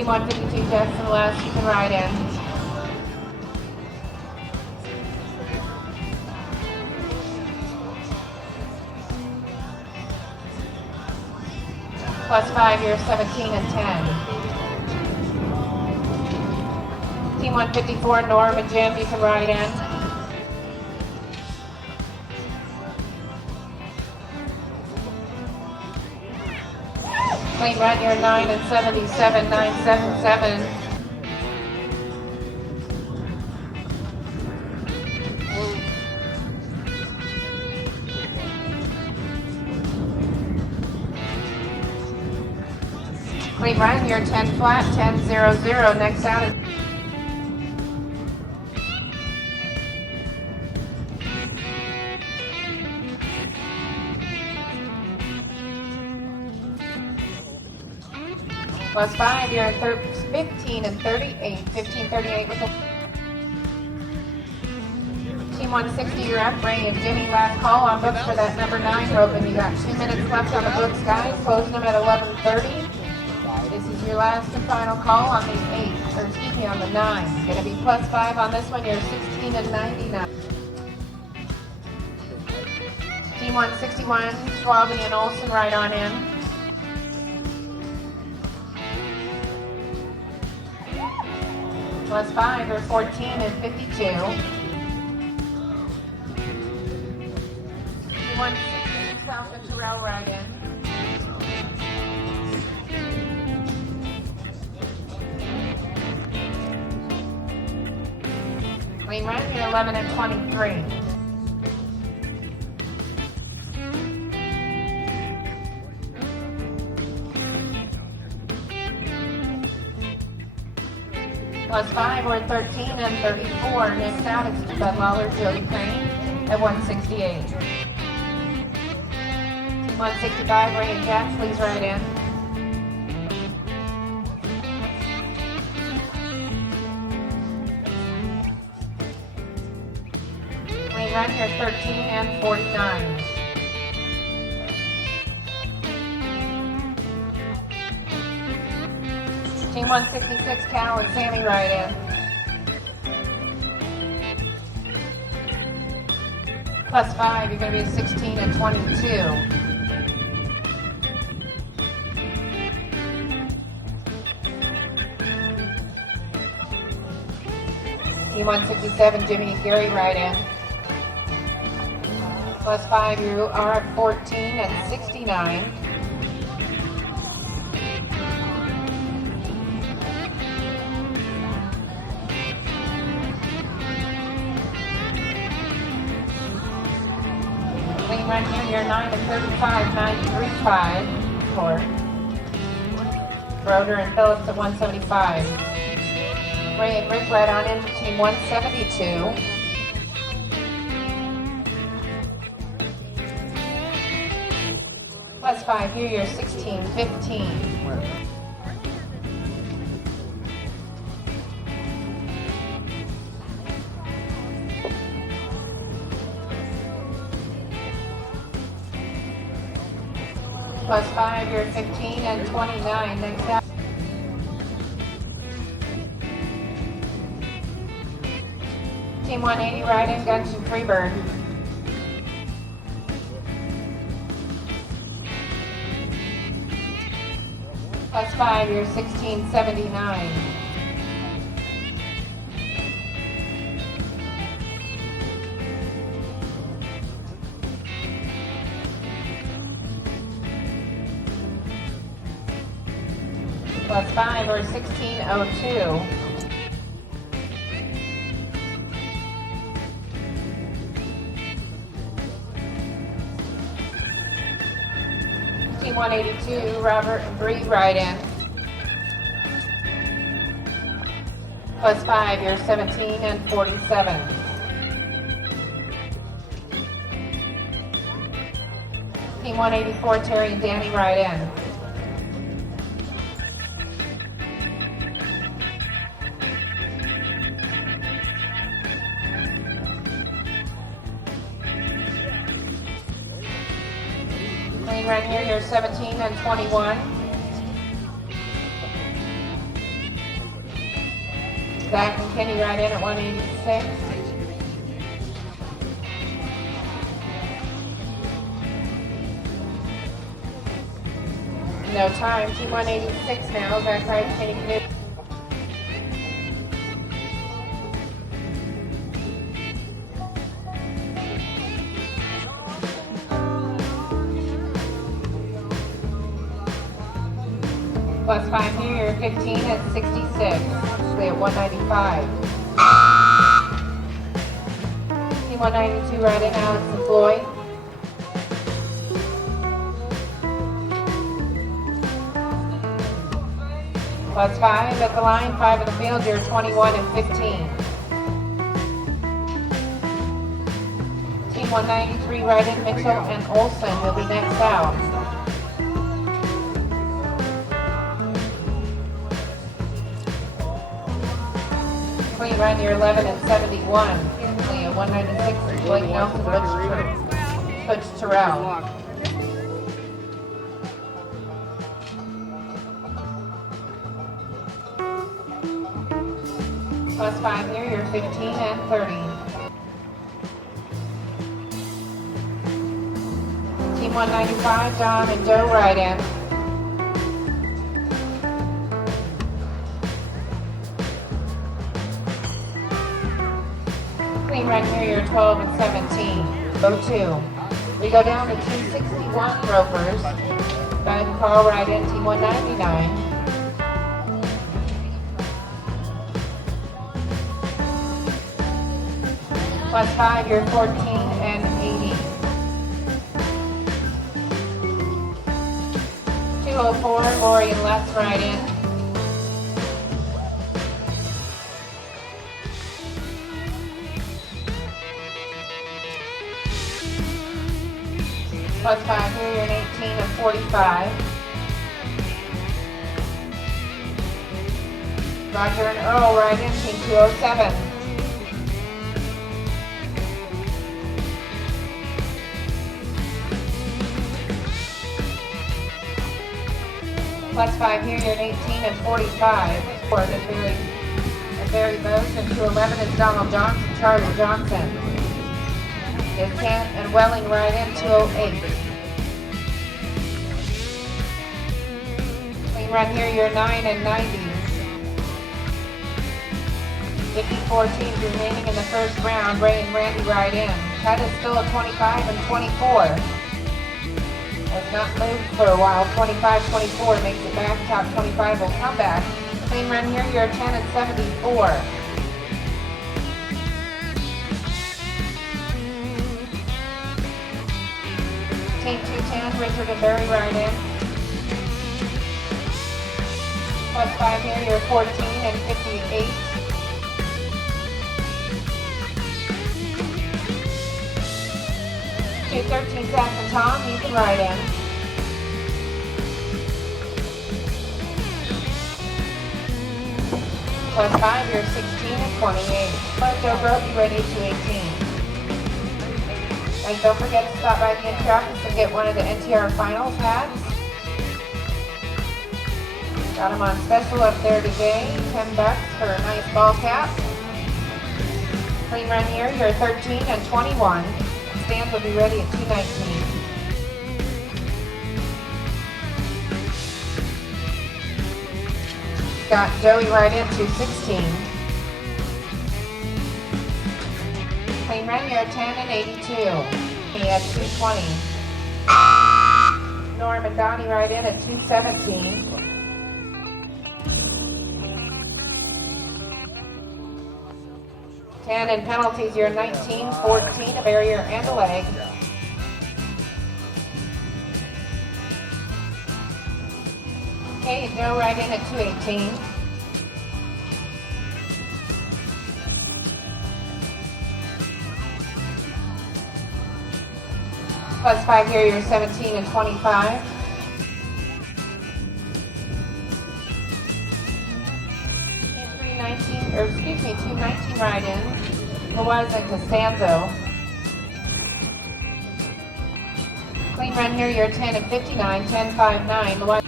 Team 152, Jets to the last, you can ride in. +5, you're 17 and 10. Team 154, Norm and Jim, you can ride in. Clean run, you're 9 and 77, 977. Clean run, you're 10 flat, 10-0-0. Next out is +5, you're 15 and 38, 15-38 with the Team 160, you're up. Ray and Jimmy, last call on books for that number 9 rope, and you got 2 minutes left on the books, guys. Closing them at 11:30. This is your last and final call on the 8, or excuse me, on the 9. Going to be +5 on this one. You're 16 and 99. Team 161, Schwabe and Olson, right on in. +5, you're 14 and 52. Team 160, South and Terrell, right in. Clean run, you're 11 and 23. +5, we're 13 and 34. Next out is Bud Lawler, Jody Crane at 168. Team 165, Ray and Jack, please ride in. Clean run, you're 13 and 49. Team 166, Cal and Sammy, ride in. +5, you're going to be 16 and 22. Team 167, Jimmy and Gary, ride in. +5, you are at 14 and 69. Clean run here, you're 9 and 35, 935 for Broder and Phillips at 175. Ray and Rick right on into Team 172. +5 here, you're 16, 15. +5, you're 15 and 29. Next out. Team 180, right in, Gunch and Freeburg. +5, you're 1679. +5, or 1602. Team 182, Robert and Bree, right in. +5, you're 17 and 47. Team 184, Terry and Danny, right in. Clean run here, you're 17 and 21. Zach and Kenny right in at 186. No time, Team 186 now, Zach right, Kenny Knut. Plus 5 here, you're 15 at 66, actually at 195. Team 192 right in, Alex and Floyd. Plus 5 at the line, 5 in the field, you're 21 and 15. Team 193 right in, Mitchell and Olsen will be next out. Clean run, you're 11 and 71. At 196 is Blake Nelson, Butch Terrell. Plus 5 here, you're 15 and 30. Team 195, John and Joe right in. Clean run here, you're 12 and 17. Go 2. We go down to 261 ropers. Bud and Carl right in, Team 199. Plus 5, you're 14 and 80. 204, Lori and Les right in. Plus 5 here, you're an 18 and 45. Roger and Earl right in, Team 207. Plus 5 here, you're an 18 and 45. For the Barry Bose, and 211 is Donald Johnson, Charlie Johnson. Is Kent and Welling right in, 208. Clean run here, you're 9 and 90. 54 teams remaining in the first round. Ray and Randy right in. Ted is still at 25 and 24. Has not moved for a while. 25-24 makes it back. Top 25 will come back. Clean run here, you're 10 and 74. Team 210, Richard and Barry right in. Plus 5 here, you're 14 and 58. Two 13 Zach and Tom, you can ride in. Plus 5, you're 16 and 28. Let Joe Broke, you ready to 18. And don't forget to stop by the entry office and get one of the NTR Finals hats. Got them on special up there today, $10 for a nice ball cap. Clean run here, you're 13 and 21. Stands will be ready at 219. Got Joey right in 216. Clean run, you're 10 and 82. He at 220. Norm and Donnie right in at 217. And penalties, you're 19, 14, a barrier and a leg. Okay, Joe right in at 218. Plus 5 here, you're 17 and 25. And 319, or excuse me, 219 right in. Otherwise, like Costanzo. Clean run here, you're 10 and 59, 10-5-9.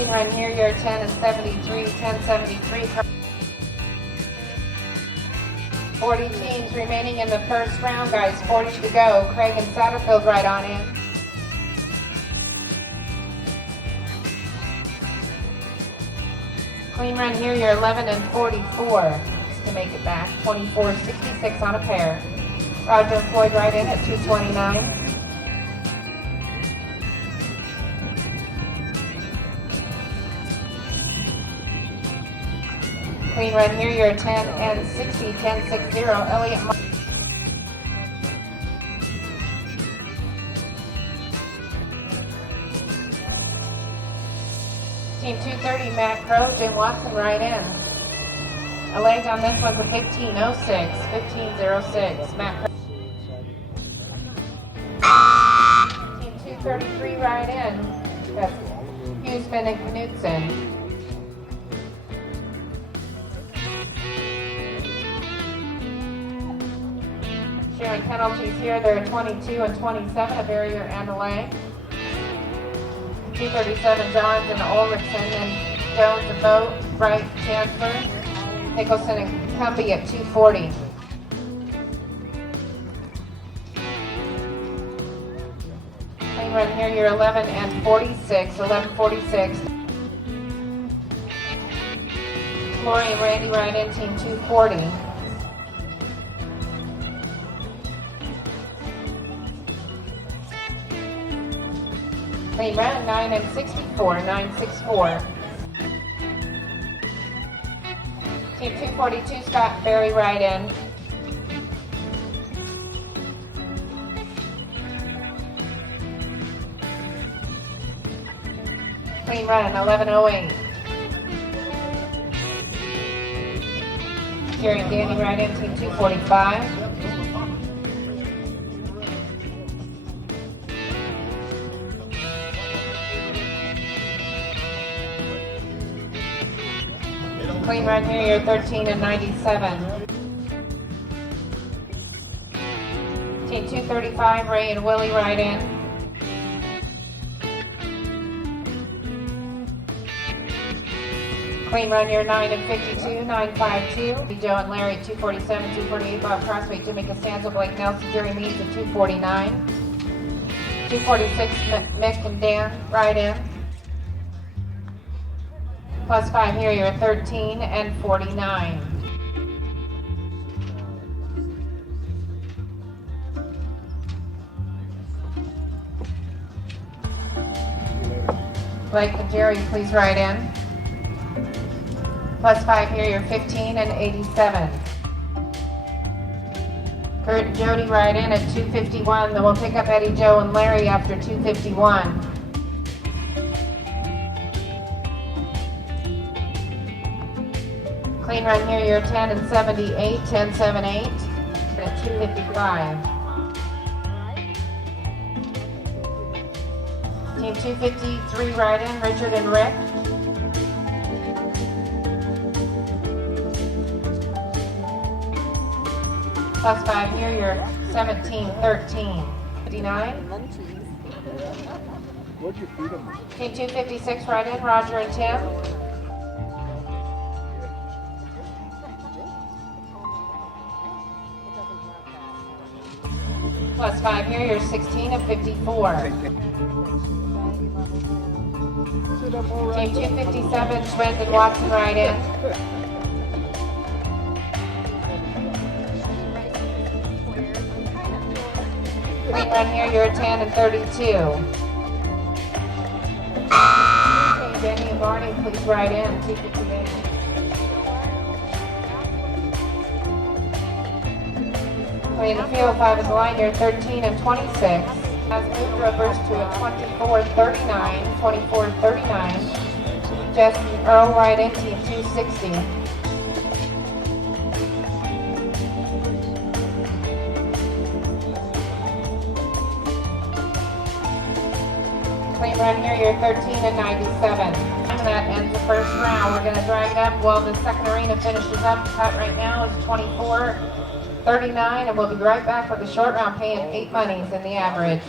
Clean run here, you're 10 and 73, 1073. 40 teams remaining in the first round, guys. 40 to go. Craig and Satterfield right on in. Clean run here, you're 11 and 44 just to make it back. 24.66 on a pair. Roger and Floyd right in at 229. Clean run here, you're 10 and 60, 10.60. Elliott. Team 230, Matt Crow, Jim Watson right in. A leg on this one's a 15.06, 15.06. Matt Crow. Team 233 right in. That's Huseman and Knutson. Showing penalties here, there are 22 and 27, a barrier and a leg. 237, Johns and Ulrichsen, and Jones and Boat, Wright, Chancellor, Nicholson and Cumbie at 240. Clean run here, you're 11 and 46, 11.46. Lori and Randy right in, team 240. Clean run, 9 and 64, 9.64. Team 242, Scott Berry right in. Clean run, 11.08. Jerry and Danny right in, team 245. Clean run here, you're 13 and 97. Team 235, Ray and Willie right in. Clean run, you're 9 and 52, 9.52. Joe and Larry at 247, 248. Bob Crossway, Jimmy Costanzo, Blake Nelson, Jerry Meads at 249. 246, Mick and Dan right in. Plus 5 here, you're 13 and 49. Blake and Jerry, please write in. Plus 5 here, you're 15 and 87. Kurt and Jody write in at 251. Then we'll pick up Eddie, Joe, and Larry after 251. Clean run here, you're 10 and 78, 10.78 at 255. Team 253 right in, Richard and Rick. Plus 5 here, you're 17.13. 59. Team 256 right in, Roger and Tim. Plus 5 here, you're 16 and 54. Team 257, Schwinn and Watson right in. Clean run here, you're 10 and 32. Okay, Jenny and Barney, please ride in, 258. Playing the field, 5 is the line, you're 13 and 26. Has moved ropers to a 24.39, 24.39. Jess and Earl right in, team 260. Clean run here, you're 13 and 97. And that ends the first round. We're going to drag it up while the second arena finishes up. The cut right now is 24.39, and we'll be right back with the short round paying 8 monies in the average.